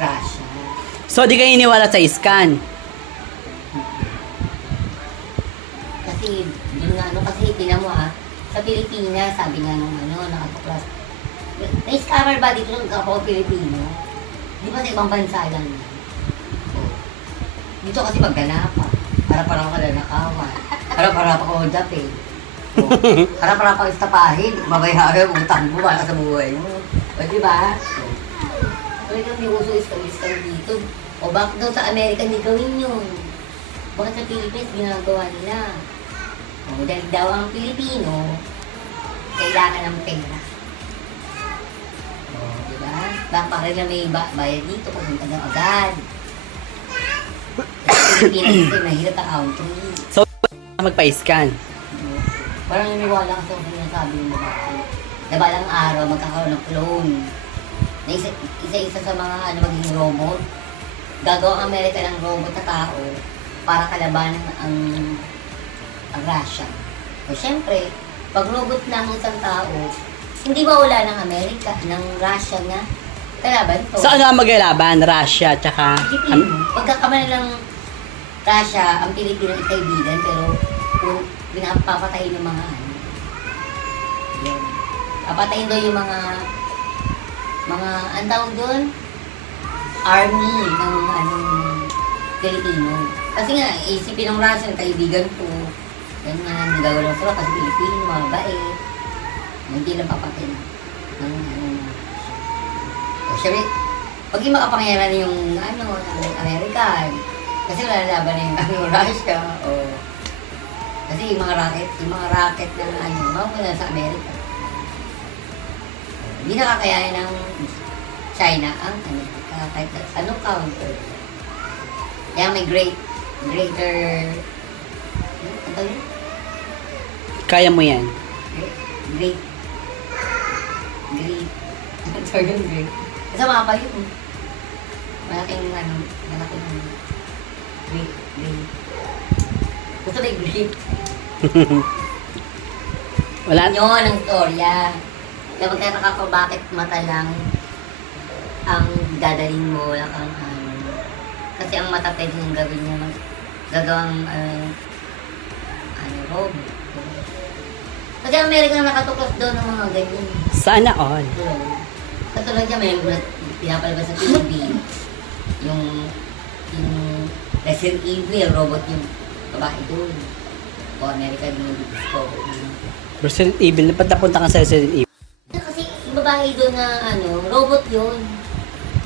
Russia. So, di kayo iniwala sa scan? Kasi, yun nga, kasi tinan mo sa Pilipinas, sabi nga nung nakatuklas. Na-scammer ba dito ng kapwa Pilipino? Di ba sa ibang bansa lang? Dito kasi magdala pa. Para ka na nakawan. Para pa ka udap eh. Para pa istapahin. Mabayaran yung utang mo para sa buhay mo. O diba? Talagang may uso iskan dito. O bakit daw sa Amerika hindi gawin yun? Bakit sa Philippines ginagawa nila? O dahil daw ang Pilipino, kailangan ng pera. O diba? Bakit para na may bayad dito, pumunta daw agad. Sa Pilipinas kasi mahirap ang country. So, magpa-scan? Parang naniwala ka sa sinasabi mo babae. Na balang araw magkakaroon ng clone. Na isa-isa sa mga magiging robot. Gagawang Amerika ng robot na tao para kalabanan ang Russia. So, syempre, pag robot na ang isang tao, hindi mawala ng Amerika, ng Russia na kalaban to. So, ano ang maglalaban? Russia, tsaka... Pilipino. Pagkakamali ng Russia, ang Pilipino ay kaibigan, pero kung pinapapatayin ng mga yun. Papatayin daw yung mga ang tawag doon, army ng Pilipino. Kasi nga, isipin ng Russian, kaibigan ko, ganyan, nagagawa sila kasi Pilipino, mga bait, hindi lang papatayin ng syempre, pag yung makapangyarihan yung ng American, kasi wala laban na yung Russia, kasi yung mga rocket na mawala sa Amerika. Hindi nakakayanin ng China ang Amerika, kahit anong counter. Kaya may greater, ano yun? Kaya mo yan. Great. Sorry, great. Kasama pa yun. Malaking great. Gusto may great. Wala? Yun ang storya. Kaya magkataka ko bakit mata lang ang dadalhin mo, wala kang kasi ang mata pwede yung gawin niya, gagawang robot. Kasi ang Amerika nakatuklas doon ng mga ganyan. Sana all. Katulad niya, may pinapalabas sa TV. Yung Resident Evil, robot yung babae doon. O Amerika din yung discover. Resident Evil, napunta ka sa Resident Evil. Kasi yung babae doon na robot yun.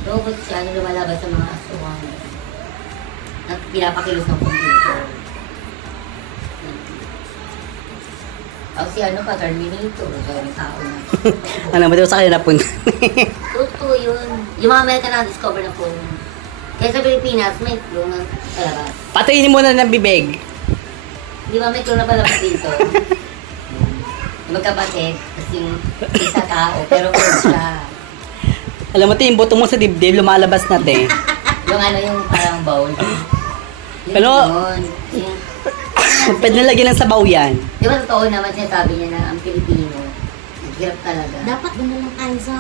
Robot siya, lumalabas sa mga aswang. At pinapakilos ng computer. Ako si Terminator, yung tao na. Alam mo, di ko sa kanila napunta. Totoo yun. Yung mga Amerika na-discover na po. Kaya sa Pilipinas, may clue na palabas. Patayin mo na ng bibig. Di ba may clue na palabas dito? Yung magkapatid, kasi isa tao, pero clue siya. Alam mo, yung buto mo sa dibdib, lumalabas na te. yung parang bowl. Pero, pwede na lagyan ng sabaw yan. Di ba totoo naman sinasabi niya na ang Pilipino, hirap talaga. Dapat ganun lang tayo sa